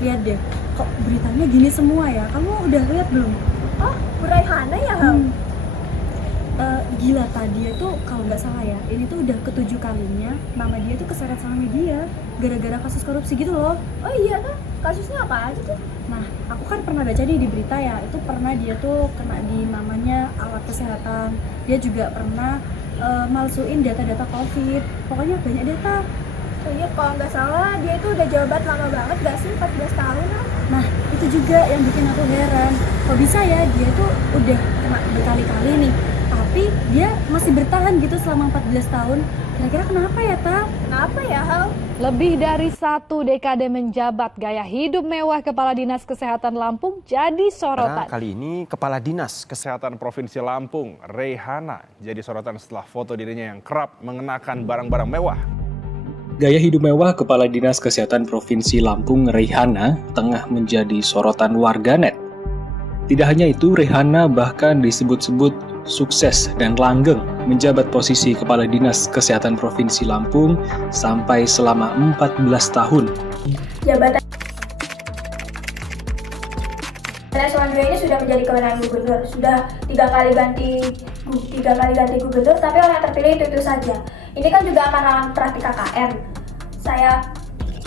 lihat deh, kok beritanya gini semua ya? Kamu udah lihat belum? Oh, Bu Raihana ya, Hal? Gila, tadi itu kalau nggak salah ya, ini tuh udah ketujuh kalinya mama dia tuh keseret sama media gara-gara kasus korupsi gitu loh. Oh iya tuh, kasusnya apa aja tuh? Nah, aku kan pernah baca nih di berita ya, itu pernah dia tuh kena di mamanya alat kesehatan. Dia juga pernah malsuin data-data COVID. Pokoknya banyak data. Oh iya, kalau nggak salah dia itu udah jabat lama banget gak sih? 14 tahun lah. Nah, itu juga yang bikin aku heran. Kok bisa ya dia tuh udah kena berkali-kali nih, tapi dia masih bertahan gitu selama 14 tahun. Kira-kira kenapa ya, Ta? Kenapa ya, Hal? Lebih dari 1 dekade menjabat, gaya hidup mewah Kepala Dinas Kesehatan Lampung jadi sorotan. Kali ini Kepala Dinas Kesehatan Provinsi Lampung, Raihana, jadi sorotan setelah foto dirinya yang kerap mengenakan barang-barang mewah. Gaya hidup mewah Kepala Dinas Kesehatan Provinsi Lampung, Raihana, tengah menjadi sorotan warganet. Tidak hanya itu, Raihana bahkan disebut-sebut sukses dan langgeng menjabat posisi Kepala Dinas Kesehatan Provinsi Lampung sampai selama 14 tahun. Jabatan eselon 2 ini sudah menjadi kewenangan gubernur. Sudah tiga kali ganti gubernur, tapi orang yang terpilih itu saja. Ini kan juga akan dalam praktik KKN. Saya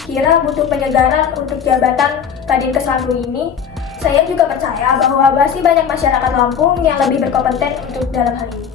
kira butuh penyegaran untuk jabatan Kadinkes Lampung ini. Saya juga percaya bahwa masih banyak masyarakat Lampung yang lebih berkompeten untuk dalam hal ini.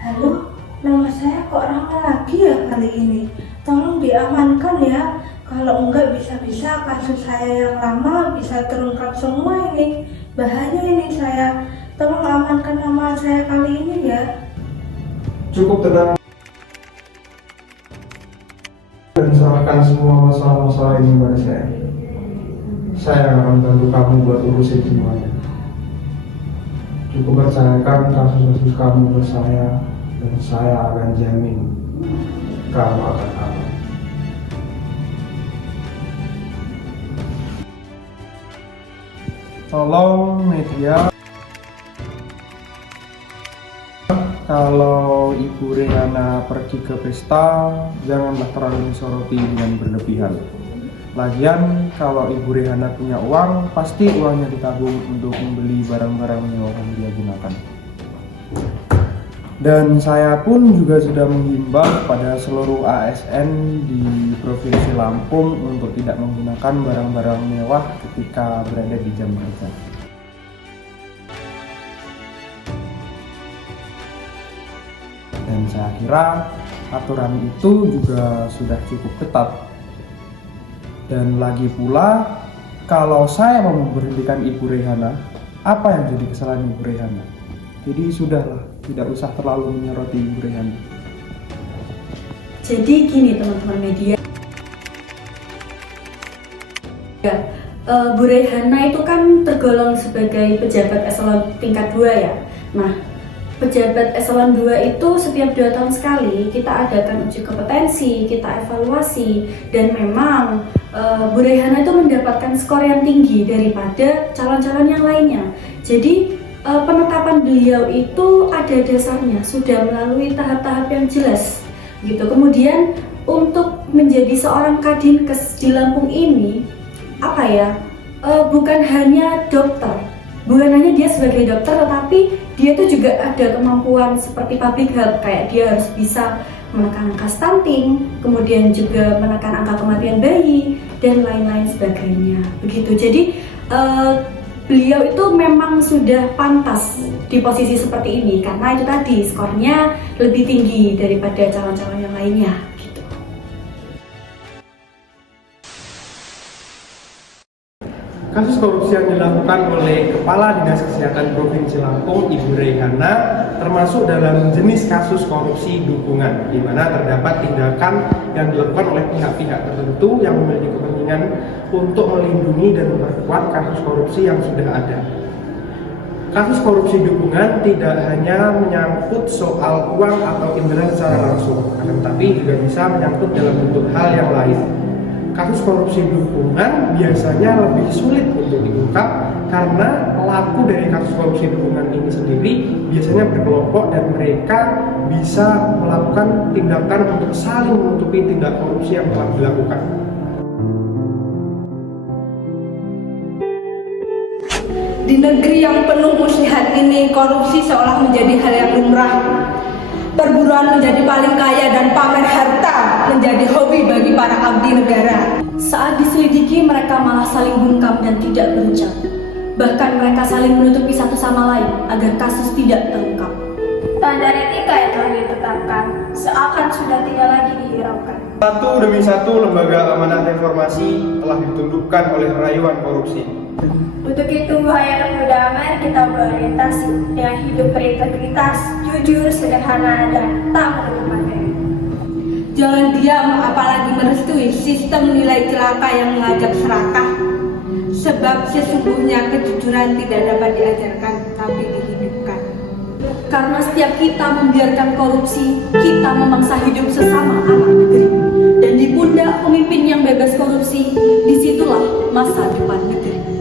Halo, nama saya kok Rama lagi ya kali ini. Tolong diamankan ya. Kalau enggak bisa-bisa kasus saya yang lama bisa terungkap semua ini. Bahaya ini saya. Tolong amankan nama saya kali ini ya. Cukup tenang dan serahkan semua masalah-masalah ini pada saya. Saya akan bantu kamu buat urusin semuanya. Cukup percayakan kasus-kasus kamu ke saya, dan saya akan jamin kamu akan aman. Tolong media, kalau Ibu Raihana pergi ke pesta, janganlah terlalu disoroti dengan berlebihan. Lagian kalau Ibu Raihana punya uang, pasti uangnya ditabung untuk membeli barang-barang mewah yang dia gunakan. Dan saya pun juga sudah menghimbau kepada seluruh ASN di Provinsi Lampung untuk tidak menggunakan barang-barang mewah ketika berada di jam kerja. Dan saya kira aturan itu juga sudah cukup ketat. Dan lagi pula, kalau saya mau memberhentikan Ibu Raihana, apa yang jadi kesalahan Ibu Raihana? Jadi sudahlah, tidak usah terlalu menyoroti Ibu Raihana. Jadi gini teman-teman media. Bu Raihana itu kan tergolong sebagai pejabat eselon tingkat 2 ya. Nah, pejabat eselon 2 itu setiap 2 tahun sekali kita adakan uji kompetensi, kita evaluasi, dan memang Bu Raihana itu mendapatkan skor yang tinggi daripada calon-calon yang lainnya. Jadi penetapan beliau itu ada dasarnya, sudah melalui tahap-tahap yang jelas gitu. Kemudian untuk menjadi seorang Kadinkes di Lampung ini bukan hanya dokter, bukan hanya dia sebagai dokter, tetapi dia tuh juga ada kemampuan seperti public health, kayak dia harus bisa menekan angka stunting, kemudian juga menekan angka kematian bayi, dan lain-lain sebagainya. Begitu. Jadi beliau itu memang sudah pantas di posisi seperti ini karena itu tadi skornya lebih tinggi daripada calon-calon yang lainnya. Gitu. Kasus korupsi yang dilakukan oleh Kepala Dinas Kesehatan Provinsi Lampung, Ibu Raihana, termasuk dalam jenis kasus korupsi dukungan, di mana terdapat tindakan yang dilakukan oleh pihak-pihak tertentu yang memiliki kepentingan untuk melindungi dan memperkuat kasus korupsi yang sudah ada. Kasus korupsi dukungan tidak hanya menyangkut soal uang atau imbalan secara langsung, tetapi juga bisa menyangkut dalam bentuk hal yang lain. Kasus korupsi dukungan biasanya lebih sulit untuk diungkap karena pelaku dari kasus korupsi dukungan ini sendiri biasanya berkelompok dan mereka bisa melakukan tindakan untuk saling menutupi tindak korupsi yang telah dilakukan. Di negeri yang penuh muslihat ini, korupsi seolah menjadi hal yang lumrah. Perburuan menjadi paling kaya dan pamer harta menjadi hobi bagi para abdi negara. Saat diselidiki, mereka malah saling bungkam dan tidak berucap. Bahkan mereka saling menutupi satu sama lain agar kasus tidak terungkap. Standar etika yang telah ditetapkan seakan sudah tidak lagi dihiraukan. Satu demi satu lembaga amanah reformasi telah ditundukkan oleh rayuan korupsi. Untuk itu, wahai anak muda, mari kita berorientasi dengan hidup berintegritas, jujur, sederhana, dan tak menutup materi. Jangan diam apalagi merestui sistem nilai celaka yang mengajak serakah. Sebab sesungguhnya kejujuran tidak dapat diajarkan tapi dihidupkan. Karena setiap kita membiarkan korupsi, kita memangsa hidup sesama anak negeri. Dan di pundak pemimpin yang bebas korupsi, disitulah masa depan negeri.